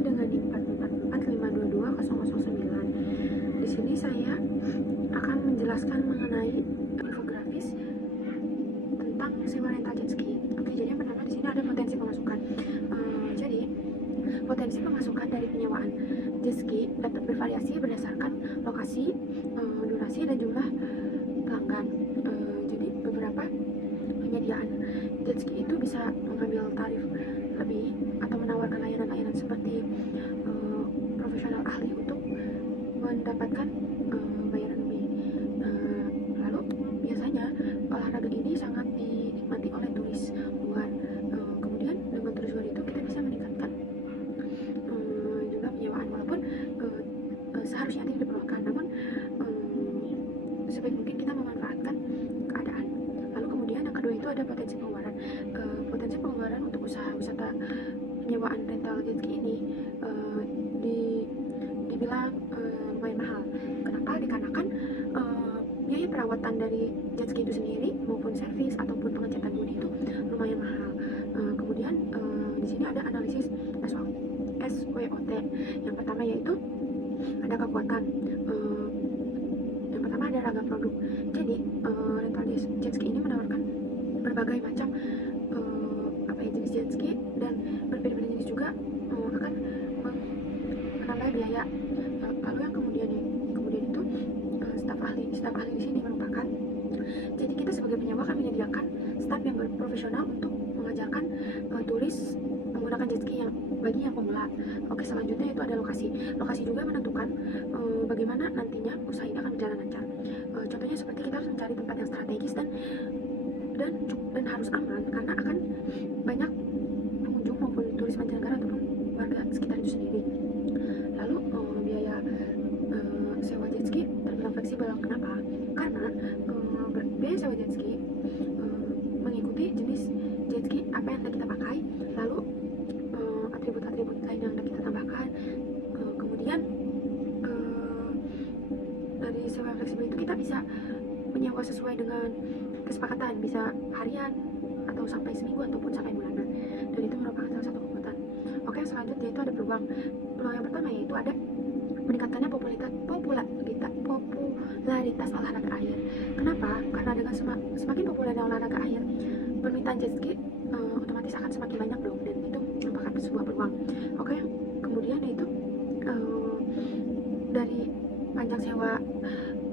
sesuai dengan NIM 444522009. Di sini saya akan menjelaskan mengenai infografis tentang sewa rental jet ski. Oke, jadi yang pertama di sini ada potensi pemasukan. Jadi potensi pemasukan dari penyewaan jet ski dapat bervariasi berdasarkan lokasi, durasi, dan jumlah pelanggan. Jadi beberapa penyediaan jet ski itu bisa mengambil tarif lebih atau menawarkan layanan-layanan seperti profesional ahli untuk mendapatkan bayaran lebih. Lalu biasanya olahraga ini sangat dinikmati oleh turis luar. Kemudian dengan turis luar itu kita bisa meningkatkan jumlah penyewaan, walaupun seharusnya tidak diperlukan, namun sebaik mungkin kita memanfaatkan keadaan. Lalu kemudian yang kedua itu ada potensi pengeluaran. Potensi pengeluaran untuk usaha wisata penyewaan rental jet ski ini dibilang lumayan mahal. Kenapa? Dikarenakan biaya perawatan dari jet ski itu sendiri maupun servis ataupun pengecatan bodi itu lumayan mahal. Kemudian di sini ada analisis SWOT. Yang pertama yaitu ada kekuatan. Yang pertama ada ragam produk. Jadi rental jet ski ini menawarkan berbagai macam jenis jet ski, dan berbeda-beda jenis juga akan menambah biaya. Lalu yang kemudian itu staf ahli di sini merupakan, jadi kita sebagai penyewa akan menyediakan staf yang berprofesional untuk mengajarkan turis menggunakan jet ski bagi yang pemula. Oke, selanjutnya itu ada lokasi. Lokasi juga menentukan bagaimana nantinya usaha ini akan berjalan lancar. Contohnya seperti kita harus mencari tempat yang strategis dan harus aman, karena akan banyak pengunjung maupun turis mancanegara ataupun warga sekitar itu sendiri. Lalu biaya sewa jet ski terbilang fleksibel. Kenapa? Karena biaya sewa jet ski mengikuti jenis jet ski apa yang kita pakai, lalu atribut-atribut lain yang kita tambahkan. Kemudian dari sewa fleksibel itu kita bisa menyewa sesuai dengan kesepakatan, bisa harian atau sampai seminggu ataupun sampai bulanan, dan itu merupakan salah satu kekuatan. Oke, yang selanjutnya itu ada peluang yang pertama yaitu ada meningkatkannya popularitas olahraga air. Kenapa? Karena dengan semakin populernya olahraga air, permintaan jet ski otomatis akan semakin banyak dong, dan itu merupakan sebuah peluang. Oke, kemudian yaitu dari panjang sewa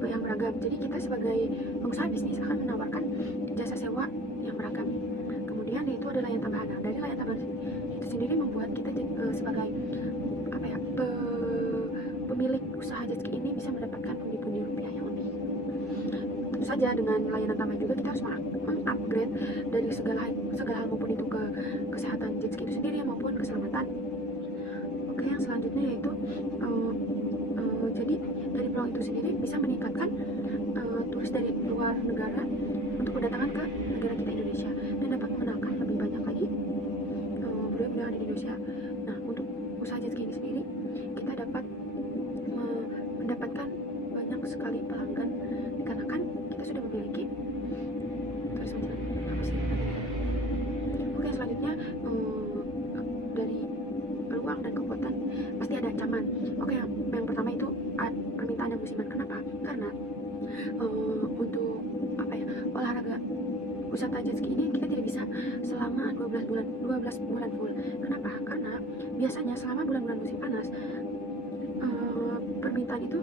yang beragam. Jadi kita sebagai pengusaha bisnis akan menawarkan jasa sewa yang beragam. Kemudian yaitu ada layanan tambahan. Nah, dari layanan tambahan itu sendiri membuat kita sebagai pemilik usaha jet ski ini bisa mendapatkan pundi-pundi rupiah yang lebih. Tentu saja dengan layanan tambahan juga kita harus mengupgrade dari segala hal, maupun itu ke kesehatan jet ski itu sendiri maupun keselamatan. Oke, yang selanjutnya yaitu jadi dari peluang itu sendiri bisa meningkatkan turis dari luar negara untuk berdatangan ke negara kita Indonesia, dan dapat mengenalkan lebih banyak lagi budaya di Indonesia. Nah, untuk usaha jet ski ini sendiri kita dapat mendapatkan banyak sekali pelanggan, dikarenakan kita sudah memiliki turis mancanegara. Oke, selanjutnya dari peluang dan kekuatan pasti ada ancaman. Oke, yang pertama itu permintaan yang musiman. Kenapa? Karena untuk olahraga wisata jet ski ini kita tidak bisa selama 12 bulan full. Kenapa? Karena biasanya selama bulan-bulan musim panas permintaan itu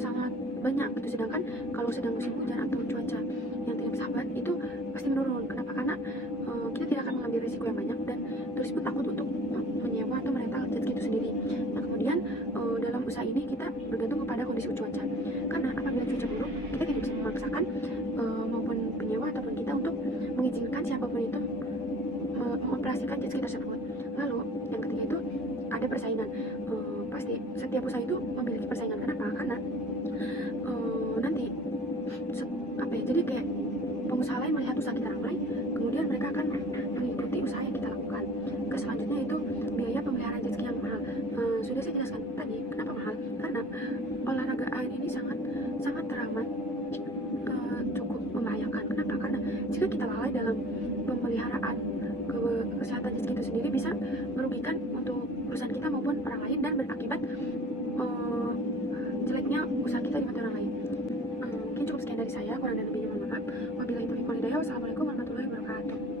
sangat banyak gitu, sedangkan kalau sedang musim hujan atau cuaca yang tidak bersahabat itu pasti menurun. Kenapa? Karena kita tidak akan mengambil risiko yang banyak, dan turis pun takut untuk menyewa atau merental jet ski itu sendiri. Nah, kemudian dalam usaha ini kita bergantung kepada kondisi cuaca, karena apabila cuaca buruk kita tidak bisa memaksakan maupun penyewa ataupun kita untuk mengizinkan siapapun itu mengoperasikan jet ski tersebut. Lalu yang ketiga itu ada persaingan. Pasti setiap usaha itu memiliki persaingan. Kenapa? Karena nanti jadi kayak pengusaha lain melihat usaha kita ramai, kemudian mereka akan mengikuti usaha yang kita lakukan. Selanjutnya itu biaya pemeliharaan jet ski yang mahal. Sudah saya jelaskan tadi kenapa mahal, karena olahraga air ini sangat teramat cukup membahayakan. Kenapa? Karena jika kita lalai dalam pemeliharaan kesehatan jet ski itu sendiri bisa merugikan untuk perusahaan saya, kurang dan lebihnya mohon maaf. Wabillahi taufiq walhidayah. Wassalamualaikum warahmatullahi wabarakatuh.